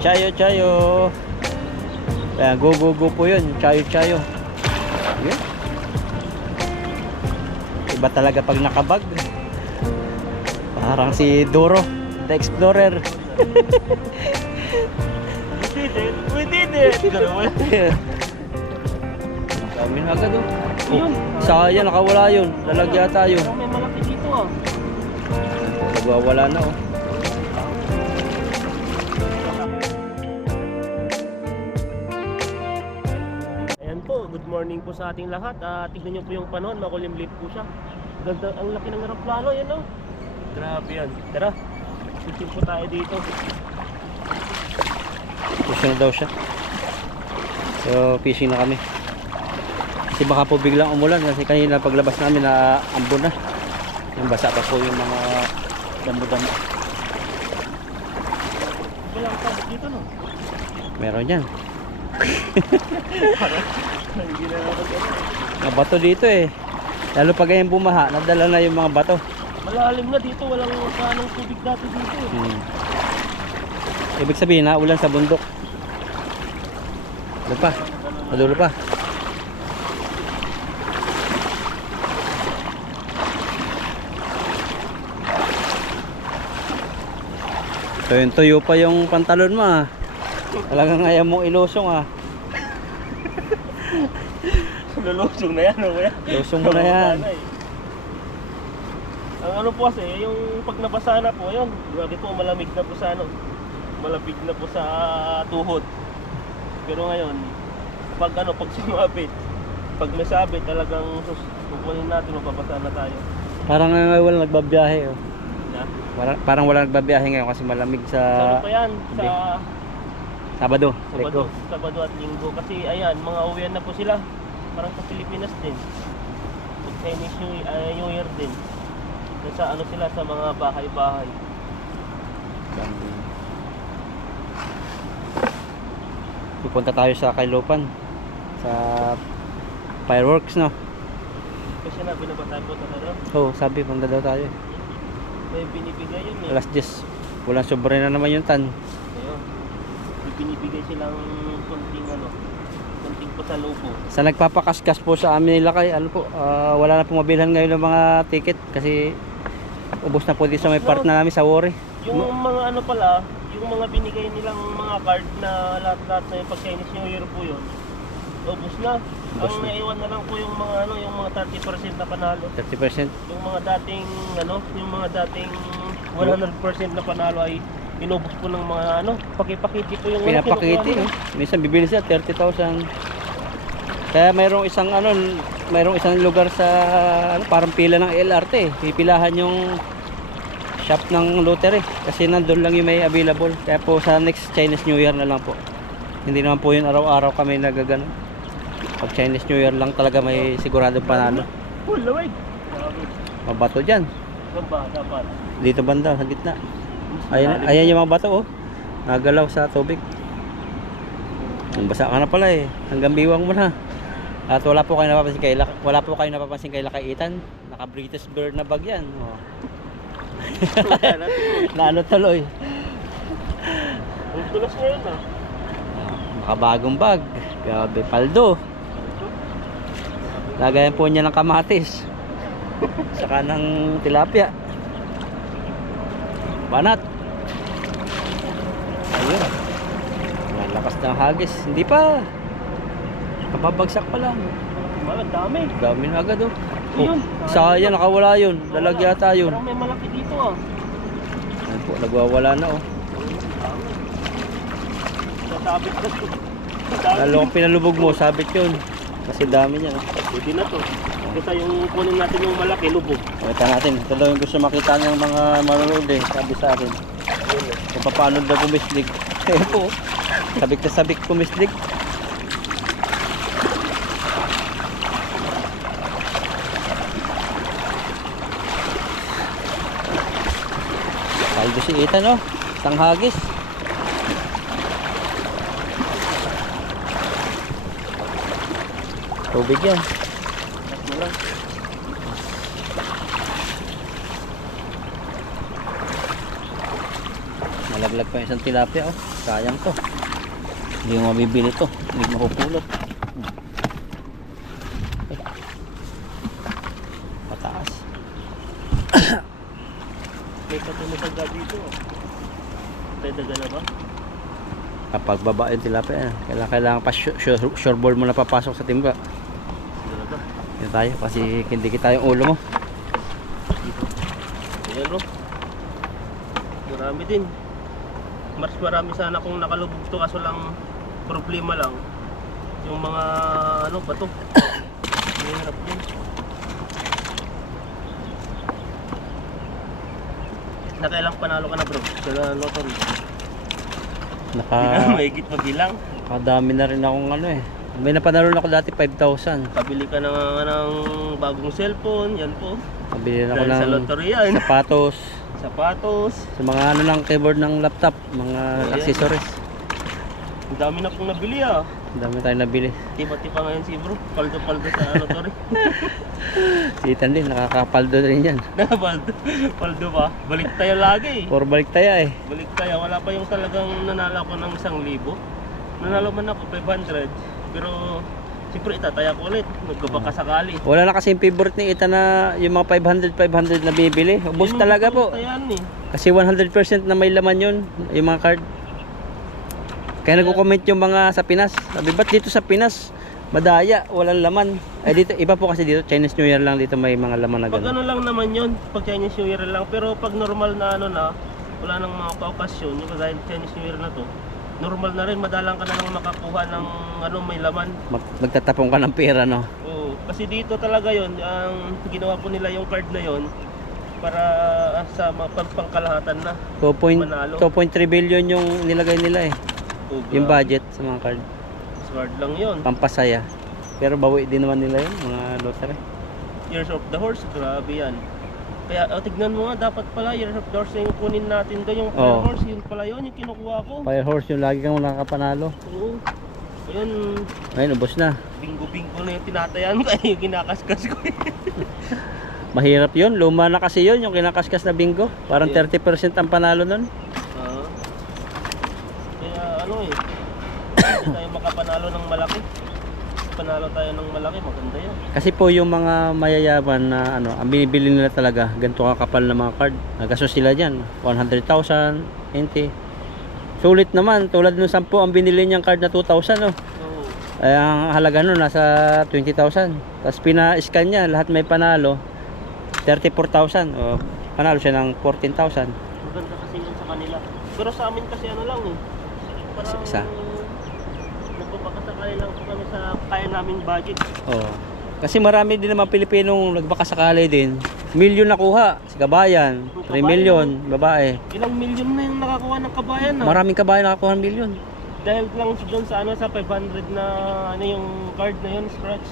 Chayo, chayo. Ayan, go, go, go po yun. Chayo, chayo. Yun. Iba talaga pag nakabag. Parang si Doro, the Explorer. We did it! Gano'n. Dami na agad oh. Yun. Sayang, nakawala yun. Lalagya tayo. Parang may malaki dito ah. Nagwawala na oh. Ayan po, good morning po sa ating lahat. Tignan nyo po yung panahon, makulimlim po siya. Ganda, ang laki ng aeroplano, yan oh. Grabe yan. Tara, fishing po tayo dito. Fishing na daw siya. So fishing na kami. Kasi baka po biglang umulan kasi kanina paglabas namin na ambon na. Yung basa pa po yung mga damo-damo. Walang tabot dito no? Meron yan. Hindi na natin ano. Mga bato dito eh. Lalo pag ganyan bumaha, nadala na yung mga bato. Malalim na dito, walang kanong tubig dati dito eh. Ibig sabihin na ulan sa bundok. Doon pa. Madulo pa. Tuyo pa yung pantalon mo ah. Talagang ayaw mong ilusong ah. Lulusong na yan o kaya? Lusong mo na yan. Ang ano po kasi, yung pag nabasa na po, yun, grabe po, malamig na po sa ano, malapig na po sa tuhod. Pero ngayon, pag ano, pag sumabit, pag may sabit, talagang kukunin natin, mapabasa na tayo. Parang walang nagbabiyahe oh. Na? Parang walang nagbabiyahe ngayon kasi malamig Sa ano pa yan? Sa Sabado. Sabado at Linggo. Kasi ayan, mga uwian na po sila. Parang sa Pilipinas din. Pag Chinese New Year din. Sa ano sila, sa mga bahay-bahay. Pupunta tayo sa Kailopan sa fireworks no. Kasi sinabi na ba tayo po talaga? Oo, sabi punta daw tayo. May binibigay yun eh. Alas 10. Walang sobre na naman yung tan. Ayun. May binibigay silang kunting ano, kunting pasalubo. Sa nagpapakaskas po sa amin nila kay ano po, wala na pong mabilhan ngayon ng mga ticket kasi ubos na po dito sa may part na namin sa Wari. Yung mga ano pala, yung mga binigay nilang mga card na lahat-lahat na yung pag Chinese New Year po yun, ubos na. Ubos Ang na. naiwan na lang po yung mga ano, yung mga 30% na panalo. 30%. Yung mga dating ano, yung mga dating 100% na panalo ay inubos po ng mga ano, pakipakiti po yung Pinapakiti kinukuha eh. nila. Minsan bibili sila 30,000. Kaya mayroong isang ano, mayroong isang lugar sa ano, parang pila ng LRT eh. Pipilahan yung shop ng lottery kasi nandun lang yung may available. Kaya po sa next Chinese New Year na lang po. Hindi naman po yun araw-araw kami nagagano. Pag Chinese New Year lang talaga may siguradong panalo. Lawig. Mabato dyan. Gamba, dapat. Dito banda, sa gitna. Ayan yung mga bato oh. Nagalaw sa tubig. Basa ka na pala eh. Hanggang biwang mo na. At wala po kayo napapansin kay Lakay Ethan. Naka British bird na bag yan. Oh. Naano tuloy. Ang tulas ngayon ah. Makabagong bag. Grabe, paldo. Lagayan po niya ng kamatis. Saka ng tilapia. Banat. Ayun. Malakas ng hagis. Hindi pa. Kapabagsak pa lang. Ang dami. Dami na agad oh. Ayun. Sayang, nakawala yun. Lalagya tayo. Parang may malaki dito ah. Ayun po, nagwawala na oh. Nasabit na to. Lalo kung pinalubog mo, sabit yun. Kasi dami niya. Pwede na to. Kasi yung kunin natin yung malaki, lubog. Makita natin. Ito daw yung gusto makita ng mga manonood eh. Sabi sa akin. Kung paano daw kumislig. Ayun po. Sabik na sabik kumislig. Paldo si Ethan oh. Isang hagis. Tubig yan. nalaglag pa yung isang tilapia oh. Sayang to. Hindi mo mabibili to. Hindi mo mapupulot. Mataas. May katulad dito. Pwede na ba? Kapag baba yung tilapia, kailangan pa sure ball mo na papasok sa timba. Siguro to. Yan tayo kasi hindi kita yung ulo mo. Ayan bro. Marami din. Mas marami sana kung nakalubog to, kaso lang problema lang yung mga ano bato. Mahirap din. Nakailang panalo ka na bro sa lottery? Mahigit pa bilang. Nakadami na rin akong ano eh. May napanalo na ako dati 5,000. Pabili ka ng bagong cellphone, yan po. Pabili na ako Dahil sa ng lottery yan. Sapatos. Sa mga ano ng keyboard ng laptop, mga Ayan. accessories. Ang dami na pong nabili ah. Ang dami tayong nabili. Tipa-tipa ngayon si bro. Paldo-paldo sa lottery. Si Ethan din, nakakapaldo rin yan. Paldo pa. Balik tayo lagi. Puro balik tayo eh. Balik tayo. Wala pa yung talagang nanalo ko ng 1,000. Nanalo man ako 500. Pero siyempre itataya ko ulit. Magkabaka sakali. Wala na kasi yung favorite ni Ethan na yung mga 500 na bibili. Ubus Yun talaga yung po. tayan eh. Kasi 100% na may laman yun, yung mga card. Kaya nagko-comment yung mga sa Pinas. Sabi, ba't dito sa Pinas, madaya, walang laman. Eh dito, iba po kasi dito, Chinese New Year lang dito may mga laman na Pag gano'n. ano lang naman yun, pag Chinese New Year lang. Pero pag normal na ano na, wala nang mga ka-okasyon, yung dahil Chinese New Year na to, normal na rin, madalang ka na lang makakuha ng ano, may laman. Magtatapong ka ng pera, no? Oo, kasi dito talaga yon, ang ginawa po nila yung card na yon para sa pangkalahatan na. 2.3 billion yung nilagay nila eh. Oo, Yung grabe. budget sa mga card. Card lang yon. Pampasaya. Pero bawi din naman nila yun, mga lottery. Years of the Horse, grabe yan. Kaya tignan mo nga, dapat pala Years of the Horse na yung kunin natin doon, yung Fire Oo. Horse, yun pala yun, yung kinukuha ko. Fire horse yung lagi kang nakakapanalo. Oo. Ayun, Ngayon, ubos na. bingo-bingo na yung tinatayan ko, kaya yung kinakaskas ko eh. Mahirap yun. Luma na kasi yun, yung kinakaskas na bingo. Parang Yeah. 30% ang panalo nun. Ah. Kaya ano eh, hindi tayo makapanalo ng malaki. Panalo tayo ng malaki, maganda yan. Kasi po yung mga mayayaman na ano, ang binibili nila talaga, ganito kakapal na mga card. Nagastos sila dyan. 100,000, 20. Sulit naman. Tulad nung 10, ang binili niyang card na 2,000. No? So, Ay, ang halaga nun, nasa 20,000. Tapos pina-scan niya, lahat may panalo. 34,000. O, panalo siya ng 14,000. maganda kasi yun sa kanila. Pero sa amin kasi ano lang eh. Parang Isa. nagpapakasakali lang po kami sa kaya naming budget. Oo. Kasi marami din naman Pilipinong nagbakasakali din. Milyon nakuha sa kabayan. 3 million, babae. Ilang milyon na yung nakakuha ng kabayan na. Maraming kabayan nakakuha ng milyon. Dahil lang doon sa ano, sa 500 na ano yung card na yun, scratch.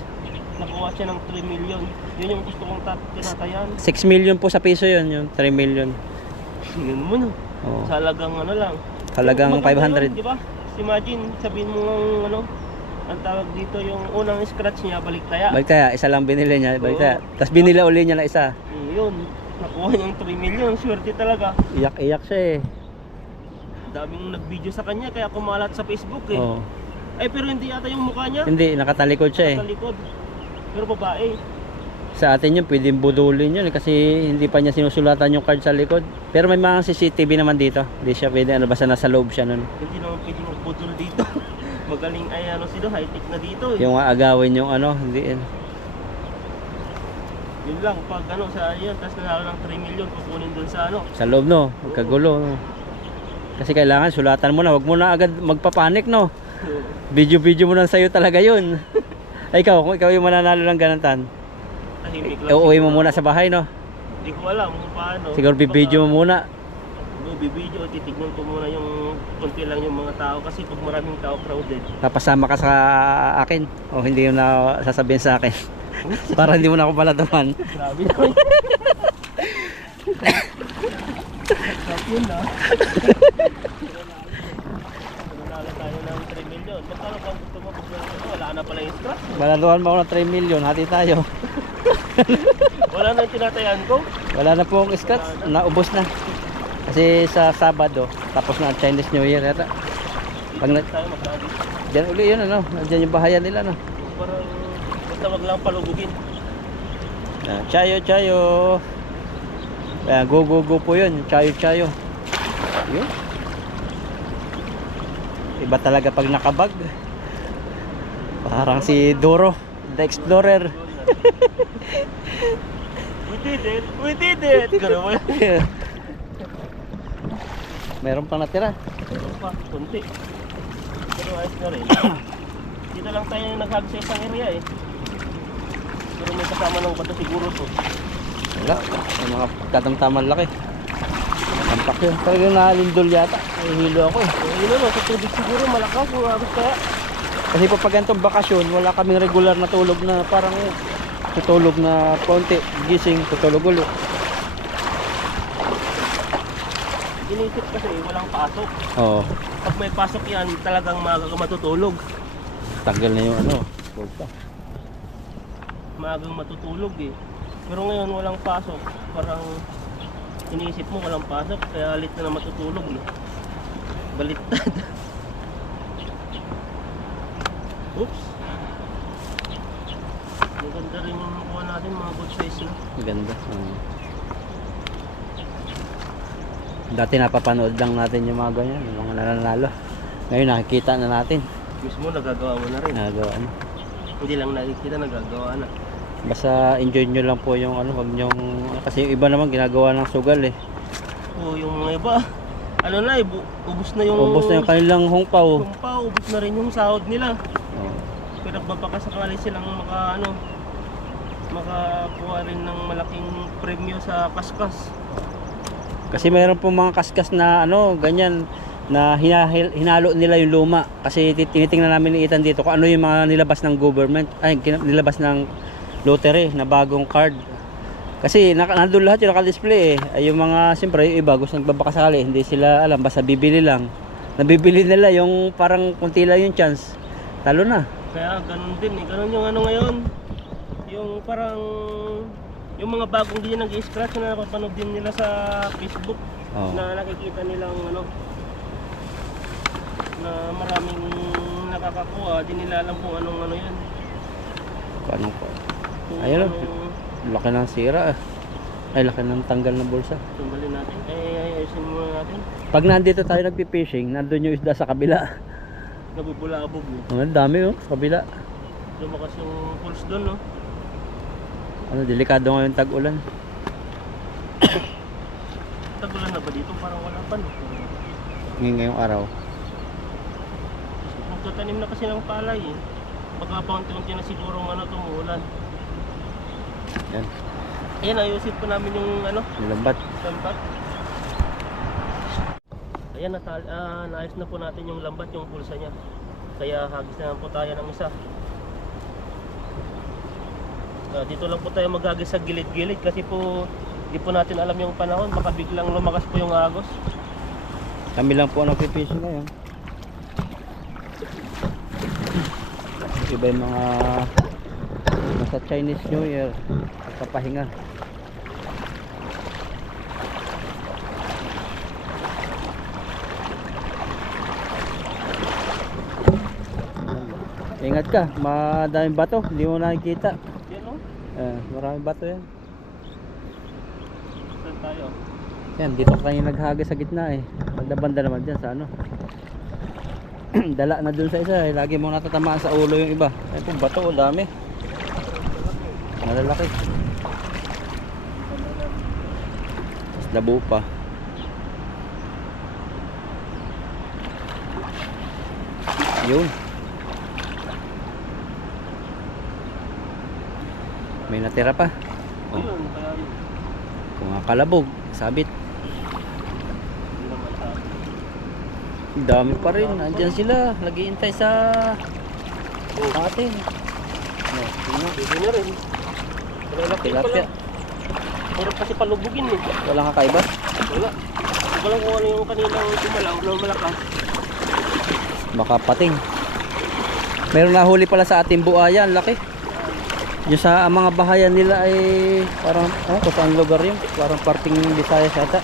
Nakuha siya ng 3 million. Yun yung gusto kong tinatayan. 6 million po sa piso yun, yung 3 million. Yun mo no. Oo. Sa halagang ano lang. Halagang Maganda 500. Yun, di ba? Imagine, sabihin mo ng ano, ang tawag dito yung unang scratch niya, baliktaya. Baliktaya, isa lang binili niya, baliktaya. Oo. Tapos binili uli niya na isa. Yun, nakuha niyang 3 million. Swerte talaga. Iyak-iyak siya eh. Daming nag-video sa kanya, kaya kumalat sa Facebook eh. Oo. Ay, pero hindi yata yung mukha niya. Hindi, nakatalikod siya eh. Sa likod. Pero babae. Sa atin yun, pwedeng budulin yun eh, kasi hindi pa niya sinusulatan yung card sa likod. Pero may mga CCTV naman dito. Hindi siya pwede, ano, basta nasa loob siya nun. Hindi naman pwede magbudol dito. Magaling ay ano sila, high-tech na dito eh. Yung agawin yung ano, hindi eh. Yun lang, pag ano sa yun, tapos nanalo ng 3 million, kukunin dun sa ano. Sa loob no, magkagulo no. Kasi kailangan sulatan mo na, wag mo na agad magpapanik no. Video mo na sa'yo talaga yun. Ay ikaw, kung ikaw yung mananalo ng ganantan, Tahimik lang. uuwi mo siguro. muna sa bahay no. Hindi ko alam kung paano. Siguro bibidyo mo muna. Bibidyo, titignan ko muna yung konti lang yung mga tao kasi pag maraming tao crowded. Tapasama ka sa akin. O hindi mo na sasabihin sa akin. Para hindi mo na ako baladuhan. Grabe naman. Sarap yun na. Nanalo tayo ng 3 million. Magkano pa gusto mo pag nanalo? Wala na pala yung scratch. Baladuhan mo ako ng 3 million. Hati tayo. Wala na yung tinatayan ko. Wala na po ang scratch. Naubos na. Kasi sa Sabado, tapos na ang Chinese New Year yata. Pag na, Tayo mag-agis. dyan uli yun ano, dyan yung bahayan nila no. Parang basta wag lang palubugin. Chayo, chayo. Ayan, go, go, go po yun. Chayo, chayo. Yun. Iba talaga pag nakabag. Parang si Doro, the Explorer. We did it! We did it! Gano'n mo yan. Meron pang natira. Meron pa, kunti. Pero ayos na rin. Dito lang tayo naghag sa isang area eh. Pero may kasama ng bato siguro to. Wala. May mga katamtaman laki. Tampak yun. Talagang nahalindol yata. Nahihilo ako eh. Yun naman, sa tubig siguro malakas. Agos kaya. Kasi pag ganitong bakasyon, wala kaming regular na tulog na parang tutulog na konti, gising, tutulog ulit. Inisip kasi walang pasok. Oo. Pag may pasok yan, talagang maaga ka matutulog. Tanggal na yung ano. Huwag pa. Maagang matutulog eh. Pero ngayon walang pasok. Parang iniisip mo walang pasok, kaya late na matutulog eh. Baliktad. Oops. Maganda rin yung nakuha natin, mga good size na. Maganda. Dati napapanood lang natin yung mga ganyan, yung mga nananalo. Ngayon nakikita na natin. Mismo nagagawa mo na rin. Nagawa na. Hindi lang nakikita, nagagawa na. Basta enjoy nyo lang po yung ano, wag nyong, kasi yung iba naman ginagawa ng sugal eh. Oo, yung mga iba, ano na, ubos na yung... Ubos na yung kanilang hongpaw. Kumpaw, ubos na rin yung sahod nila. Oh. Pero nagbabakasakali silang makakuha rin ng malaking premyo sa kaskas. Kasi mayroon po mga kaskas na ano, ganyan na hinalo nila yung luma. Kasi tinitingnan namin ni Ethan dito kung ano yung mga nilabas ng government, ay nilabas ng lottery na bagong card. Kasi nandun lahat yung naka-display eh. Ay yung mga, siyempre yung iba gusto nagbabakasakali, hindi sila alam, basta bibili lang. Nabibili nila yung parang kunti lang yung chance. Talo na. Kaya ganun din eh, ganun yung ano ngayon. Yung parang yung mga bagong din nag-i-scratch na napapanood din nila sa Facebook. Oh. Na nakikita nilang ano na maraming nakakakuha, di nila alam kung anong ano yan. Kung anong po. Kung Ayun lang. anong Laki ng sira eh. Ay, laki ng tanggal ng bulsa. tanggalin natin. Ayusin muna natin. Pag nandito tayo nagpi-fishing, nandun yung isda sa kabila. Nabubulabog eh. Ang dami oh, sa kabila. Lumakas yung pulse doon no. Ano, delikado ngayon tag-ulan. Tagulan na ba dito? Parang wala pa no. Ngayong araw. Magtatanim na kasi ng palay eh. Baka paunti-unti na siguro ano tumuulan. Yan, Ayan, ayusin po namin yung ano, nilambat. lambat. Ayan, naayos na po natin yung lambat, yung pulsa niya. Kaya hagis na lang po tayo ng isa. Dito lang po tayo maghagis sa gilid-gilid kasi po di po natin alam yung panahon. Baka biglang lumakas po yung agos. Kami lang po ang nagpipishing ngayon. Iba yung mga nasa Chinese New Year pagpapahinga. Ingat ka, madaming bato, hindi mo nakikita. Yan o, Maraming bato yan. saan tayo? Yan, dito kayo naghagis sa gitna eh. Banda-banda naman dyan sa ano. Dala na dun sa isa eh. Lagi mo natatamaan sa ulo yung iba. Ay kung bato, o dami. Malalaki. Tapos labo pa. Yun. May natira pa. Oh. Ayun, kaya yun. Kung kalabog, sabit. Hindi naman sabi. Ang dami pa rin. Andyan sila. Naghihintay sa atin. No, tingnan. Pwede na rin. Malalaki pa Tilapia. lang. Hirap kasi palubugin eh. Walang kakaiba. Wala. Hindi ko lang kung ano yung kaninang gumalaw na malakas. Baka pating. Meron nahuli pala sa ating buaya. Ang laki. Yung sa mga bahayan nila ay parang kung saan lugar yun. Parang parting Visayas yata.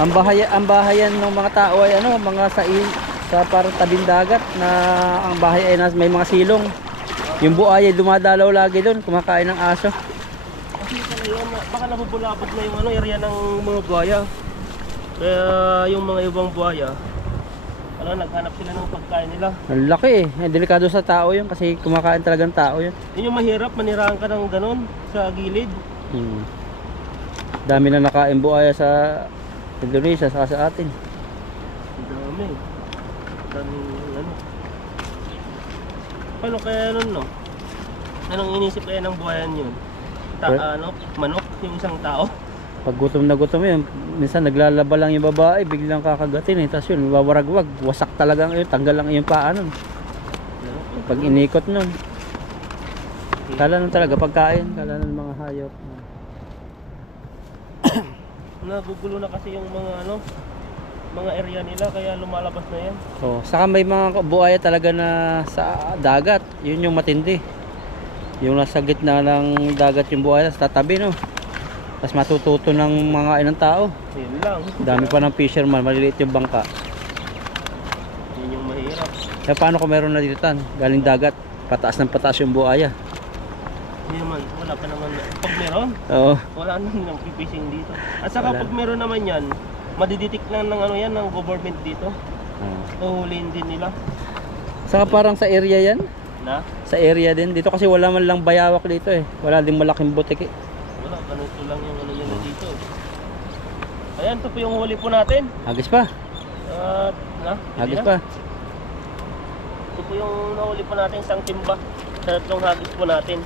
Ang bahayan ng mga tao ay ano, mga sa parang tabing dagat na ang bahay ay may mga silong. Yung buaya dumadalaw lagi doon, kumakain ng aso. Kasi pala yun, baka nabubulabog na yung ano, area ng mga buhaya. Kaya yung mga ibang buhaya, ano, naghanap sila ng pagkain nila. Ang laki eh. Delikado sa tao yun kasi kumakain talagang tao yun. Yun yung mahirap, manirahan ka ng ganun sa gilid. Dami na nakain buaya sa Indonesia saka sa atin. Ang dami. Daming ano. Paano kaya nun, no? Anong inisip kaya ng buhayan yun? Ano, manok, yung isang tao? Pag gutom na gutom yun, minsan naglalaba lang yung babae, biglang kakagatin eh. Tapos yun, wawaragwag, wasak talaga yun, tanggal lang yung paa nun. Pag inikot nun. Kala nun talaga pagkain, kala nun mga hayop. Nagugulo na kasi yung mga ano, mga area nila kaya lumalabas na yan. Oh, saka may mga buaya talaga na sa dagat, yun yung matindi. Yung nasa gitna ng dagat yung buaya, sa tatabi no. Tapos matututo ng mga inang tao. Yun lang. Dami pa ng fisherman, maliliit yung bangka. Yun yung mahirap. Kaya paano kung meron na dito tan? Galing dagat, pataas ng pataas yung buaya. Hindi naman, wala pa naman. Pag meron, Oo. wala nang fishing dito. At saka pag meron naman yan, madiditik na ng ano yan, ng government dito. Uhulihin din nila. Saka parang sa area yan? Na? Sa area din. Dito kasi wala man lang bayawak dito eh. Wala din malaking butik eh. Wala, ganito lang yung ano yan dito. Ayan, ito po yung huli po natin. Hagis pa. At, Hagis pa. Ito po yung nahuli po natin, isang timba. Sa tatlong hagis po natin.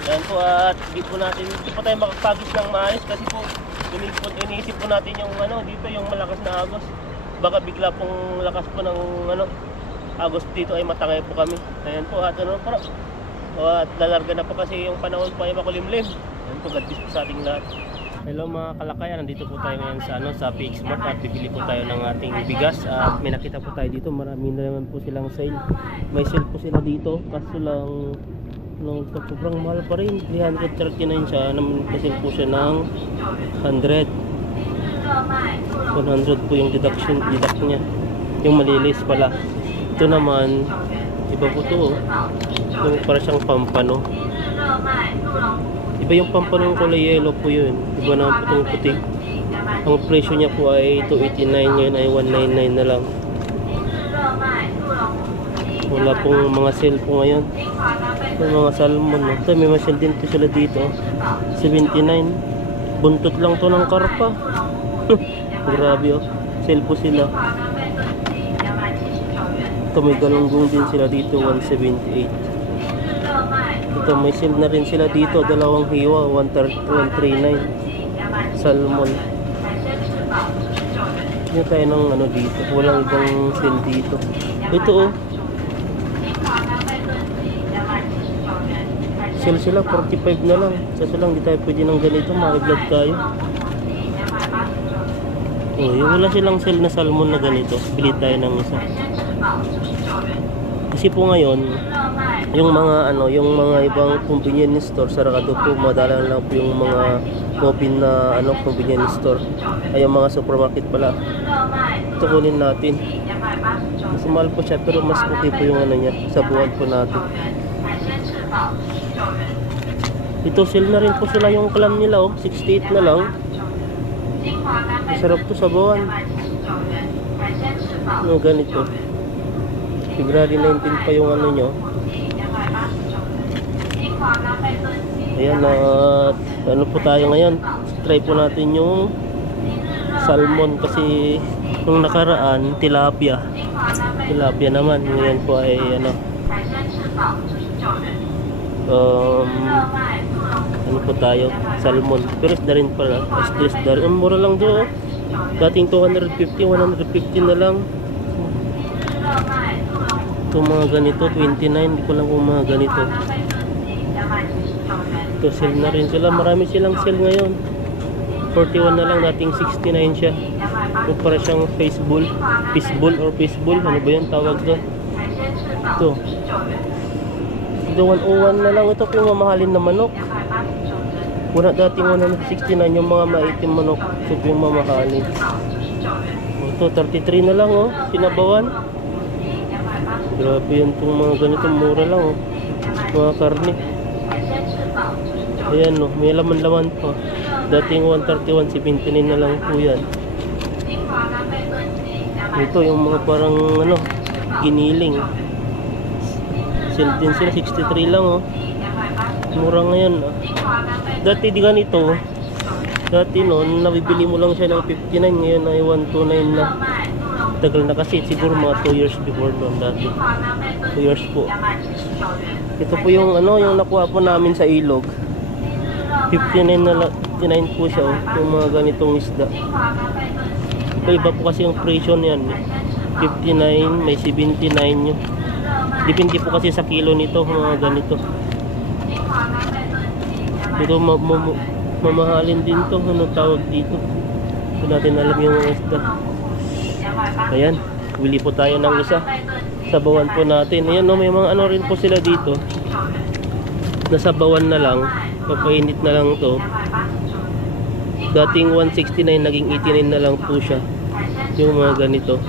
Ayan po, at di po natin, hindi po tayo makapagis ng maayos kasi po iniisip po natin yung ano, dito yung malakas na agos. Baka bigla pong lakas po ng ano, agos dito ay matangay po kami. Ayan po, at ano po, at lalarga na po kasi yung panahon po ay makulimlim. Ayan po, God bless po sa ating lahat. Hello mga kalakayan, nandito po tayo ngayon sa ano, sa PX Mart at bibili po tayo ng ating bigas. At may nakita po tayo dito, marami na naman po silang sale. May sale po sila dito, kaso lang sobrang mahal pa rin. 339 siya, nag-sale po siya ng 100. 100 po yung deduct niya. Yung malilis pala. Ito naman, iba po to. Yung para siyang pampano. Iba yung pampano yung kulay yellow po yun. Iba naman po itong puti. Ang presyo niya po ay 289, ngayon ay 199 na lang. Wala pong mga sale po ngayon. Yung mga salmon, no? Ito, may mga sale din po sila dito. 79. Buntot lang to ng karpa. Grabe oh. Sale po sila. Ito, may galunggong din sila dito, 178. Ito, may sale na rin sila dito, dalawang hiwa, 139. Salmon. Hindi tayo ng ano dito, walang ibang sale dito. Ito oh. Sale sila, 45 na lang. Kasi lang, di tayo pwede ng ganito, ma-vlog tayo. Oh, yung wala silang sale na salmon na ganito, bili tayo ng isa. Kasi po ngayon, yung mga ano, yung mga ibang convenience store sarado po, madalang lang po yung mga open na ano, convenience store. Ay yung mga supermarket pala. Ito kunin natin. Mas mahal po siya pero mas okay po yung ano niya sa buwan po natin. Ito sale na rin po sila yung clam nila oh, 68 na lang. Masarap to sa buwan. Ano ganito? February 19 pa yung ano nyo. Ayan, ano po tayo ngayon, try po natin yung salmon kasi nung nakaraan tilapia naman, ngayon po ay ano ano po tayo, salmon, pero isda rin pala, isda rin, mura lang doon, dating 250, 150 na lang. Ito mga ganito, 29, hindi ko lang kung mga ganito. Ito sale na rin sila, marami silang sale ngayon. 41 na lang, dating 69 siya. Ito para siyang fishbowl or fishbowl, ano ba yan tawag doon? Ito 101 na lang, ito po yung mamahalin na manok. Wala dating 169 yung mga maitim manok, ito po yung mamahalin. Ito, 33 na lang, oh. Sinabawan. Grabe yan itong mga ganitong mura lang, oh. Mga karne. Ayan, oh. May laman-laman pa. Dating 131, 79 na lang po yan. Ito, yung mga parang, ano, giniling. Sale din sila, 63 lang, oh. Mura ngayon, oh. Dati di ganito, dati noon, nabibili mo lang siya ng 59, ngayon ay 129 na. Tagal na kasi, siguro mga 2 years before noon dati. 2 years po. Ito po yung ano, yung nakuha po namin sa ilog. 59 na 59 po siya, oh, yung mga ganitong isda. Iba po kasi yung presyo niyan, 59, may 79 yun. Depende po kasi sa kilo nito, mga ganito. Ito mamahalin din to, ano tawag dito. Hindi natin alam yung mga isda. Ayan, bili po tayo ng isa. Sabawan po natin. Ayan, no, may mga ano rin po sila dito. Nasabawan na lang, papainit na lang to. Dating 169, naging 89 na lang po siya. Yung mga ganito.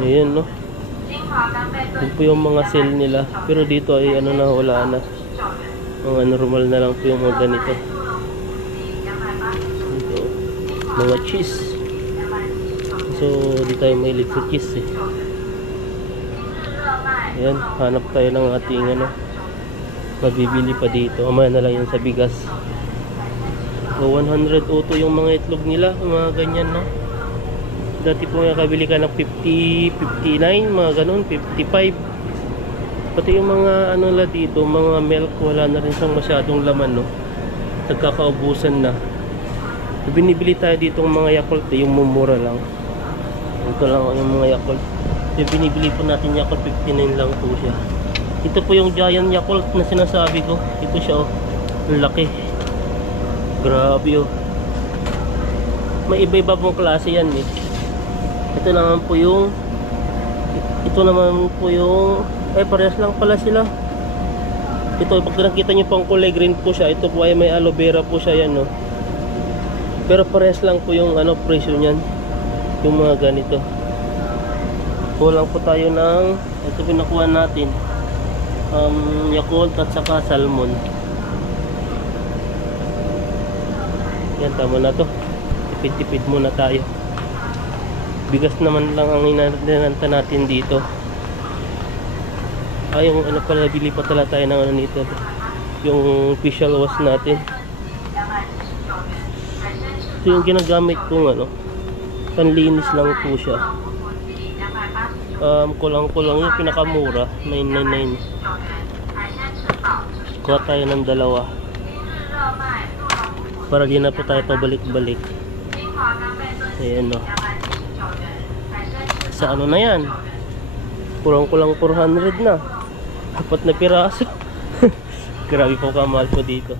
Ayan, no. Yun po yung mga sale nila. Pero dito ay ano na, wala na. Mga normal na lang po yung mga ganito. Ito, mga cheese. So, di tayo mahilig sa cheese, eh. Ayan, hanap tayo ng ating ano, mabibili pa dito. Mamaya na lang yun sa bigas. So, 100 auto yung mga itlog nila, mga ganyan, no. Dati po nakabili ka ng 50, 59, mga ganun, 55. Pati yung mga ano la dito, mga milk, wala na rin siyang masyadong laman, no. Nagkakaubusan na. So, binibili tayo dito ng mga Yakult, yung mumura lang. Ito lang yung mga Yakult. Yung binibili po natin Yakult, 59 lang po siya. Ito po yung giant Yakult na sinasabi ko. Ito siya, oh. Ang laki. Grabe, oh. May iba-iba pong klase yan, eh. Ito naman po yung parehas lang pala sila. Ito, pag nakita nyo pang kulay green po siya, ito po ay may aloe vera po siya, yan, no. Pero parehas lang po yung ano, presyo nyan, yung mga ganito. Kulang po tayo ng, ito pinakuha natin, Yakult at saka salmon. Yan, tama na to. Tipid-tipid muna tayo. Bigas naman lang ang inananta natin dito. Yung ano pala, bili pa tala tayo ng ano nito, yung facial wash natin. Ito yung ginagamit kong ano, panlinis lang po siya. Kulang-kulang yung pinakamura, 999. Kuha tayo ng dalawa para di na po tayo pabalik-balik. Ayan, no. Sa ano na yan, kulang-kulang 400 na, 4 na piraso. Grabe po kamahal po dito.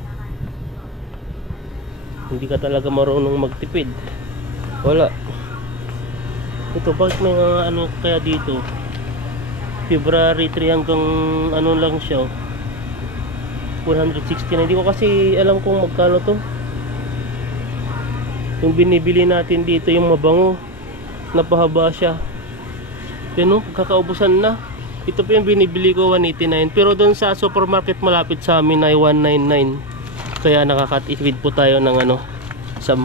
Hindi ka talaga marunong magtipid, wala. Ito, bakit may mga ano kaya dito, February 3 hanggang ano lang siya, 460 na. Hindi ko kasi alam kung magkano to. Yung binibili natin dito, yung mabango, napahaba siya. Yan, kakaubusan na. Ito po yung binibili ko, 189. Pero doon sa supermarket malapit sa amin ay 199. Kaya nakakatipid po tayo ng ano, 10.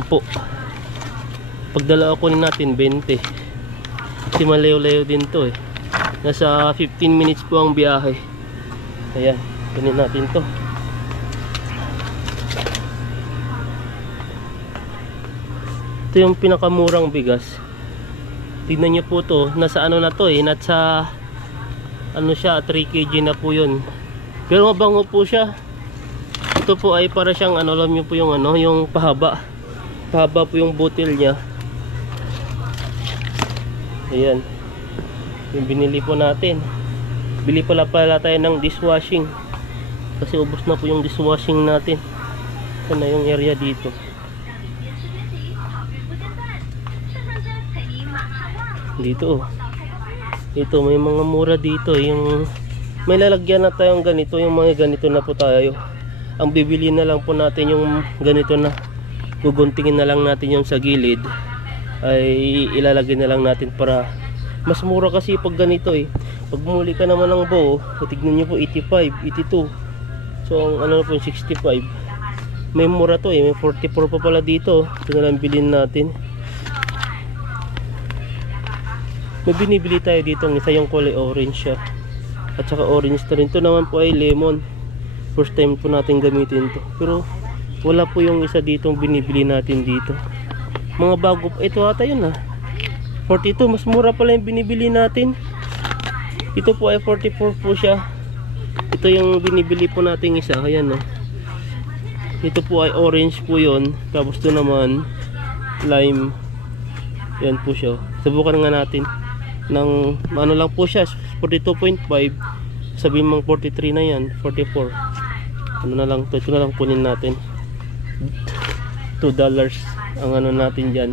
Pagdala ako natin 20. Kasi malayo-layo din to, eh. Nasa 15 minutes po ang biyahe. Ayan, kunin natin to. Ito yung pinakamurang bigas. Tignan nyo po to, nasa ano na to, eh, nasa ano siya, 3 kg na po yun. Pero mabango po siya. Ito po ay para siyang ano, alam nyo po yung ano, yung pahaba po yung bottle niya. Ayan, yung binili po natin. Bili pala tayo ng dishwashing, kasi ubos na po yung dishwashing natin. Ito na yung area dito. Dito, oh. Ito, may mga mura dito. Yung may lalagyan na tayong ganito, yung mga ganito na po tayo. Ang bibili na lang po natin yung ganito na guguntingin na lang natin yung sa gilid, ay ilalagay na lang natin para mas mura kasi pag ganito eh. Pag bumuli ka naman ng buo, tignan nyo po 85, 82. So ang ano po 65. May mura to eh, may 44 pa pala dito. Ito na lang bilhin natin. May binibili tayo dito ng isa yung kulay orange siya. At saka orange na rin. Ito naman po ay lemon. First time po natin gamitin to. Pero wala po yung isa ditong binibili natin dito. Mga bago pa. Ito ata yun ah. 42. Mas mura pala yung binibili natin. Ito po ay 44 po siya. Ito yung binibili po natin isa. Ayan oh. Ito po ay orange po yun. Tapos ito naman lime. Yan po siya. Subukan nga natin. Ng ano lang po siya 42.5. Sabihin mong 43 na yan. 44. Ano na lang to. Ito na lang kunin natin. $2 ang ano natin dyan.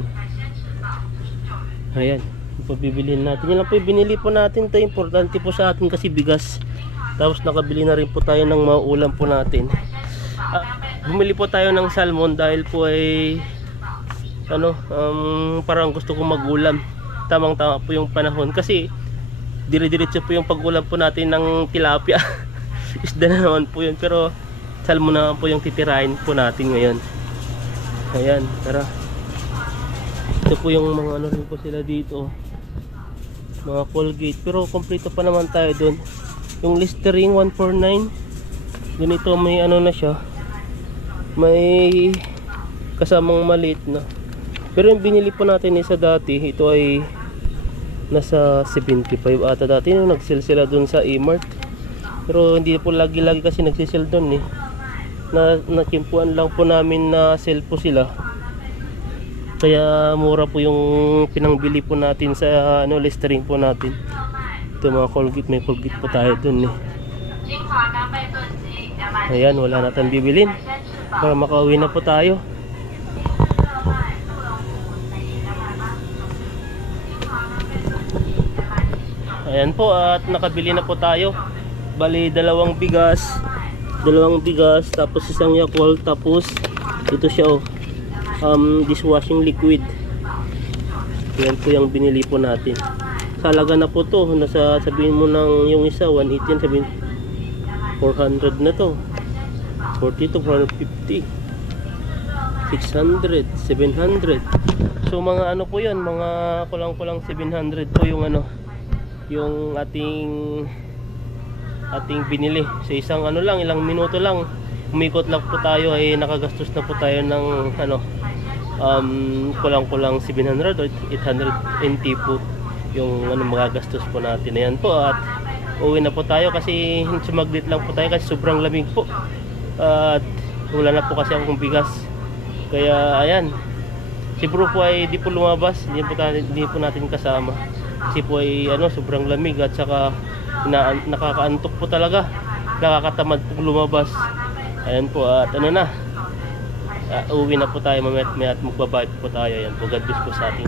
Ayan. Pabibilhin natin. Yan lang po yung binili po natin. Ito importante po sa atin kasi bigas. Tapos nakabili na rin po tayo ng mga ulam po natin. Bumili po tayo ng salmon dahil po ay ano, parang gusto kong magulam. Tamang tama po yung panahon kasi dire-diretso po yung pagulam po natin ng tilapia. Isda na naman po yun, pero salmon naman po yung titirahin po natin ngayon. Ayan, tara. Ito po yung mga ano rin po sila dito, mga Colgate, pero kompleto pa naman tayo dun. Yung Listerine 149 ganito, may ano na siya, may kasamang maliit na. Pero yung binili po natin isa dati, ito ay nasa 75 ata dati nung nag-sell sila dun sa E-Mart. Pero hindi po lagi-lagi kasi nag-sell dun eh. Nakimpuan lang po namin na sell po sila. Kaya mura po yung pinangbili po natin sa ano, Listerine po natin. Ito mga Colgate, may Colgate po tayo dun eh. Ayan, wala na tayong bibilin para makauwi na po tayo. Ayan po, at nakabili na po tayo. Bali dalawang bigas, tapos isang Yakult, tapos ito siya oh, dishwashing liquid. Yan po yung binili po natin. Salaga na po to, nasa sabihin mo ng yung isa 180, sabihin 400 na to, 40 to 450, 600, 700. So mga ano po yun, mga kulang-kulang 700 po yung ano, yung ating binili. Sa isang ano lang, ilang minuto lang, umikot lang po tayo, ay nakagastos na po tayo ng ano, kulang-kulang 700 or 800 po yung ano, magagastos po natin. Ayan po, at uwi na po tayo kasi sumaglit lang po tayo kasi sobrang lamig po. At wala na po kasi akong bigas. Kaya ayan, si bro po ay di po lumabas, hindi po natin kasama. Kasi po ay ano, sobrang lamig at saka nakakaantok po talaga. Nakakatamad po lumabas. Ayan po, at ano na, uwi na po tayo mamaya at magbabayad po tayo. Ayan po, God bless po sa atin.